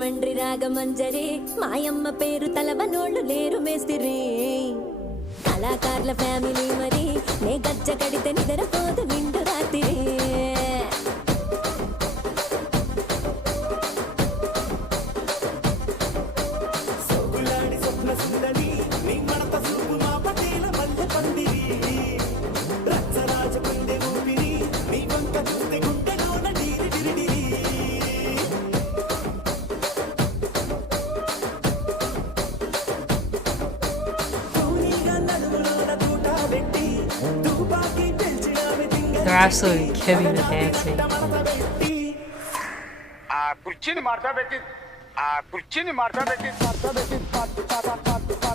రాజమండ్రి రాగమంజరి మాయమ్మ పేరు తలవనోళ్ళు లేరు మేస్తిరి కళాకారుల ఫ్యామిలీ మరి నే గజ్జ కడితే నిద్రపోదు నిండు రాత్రి They're absolutely killing the dancing. కుర్చీని మార్చబెట్టి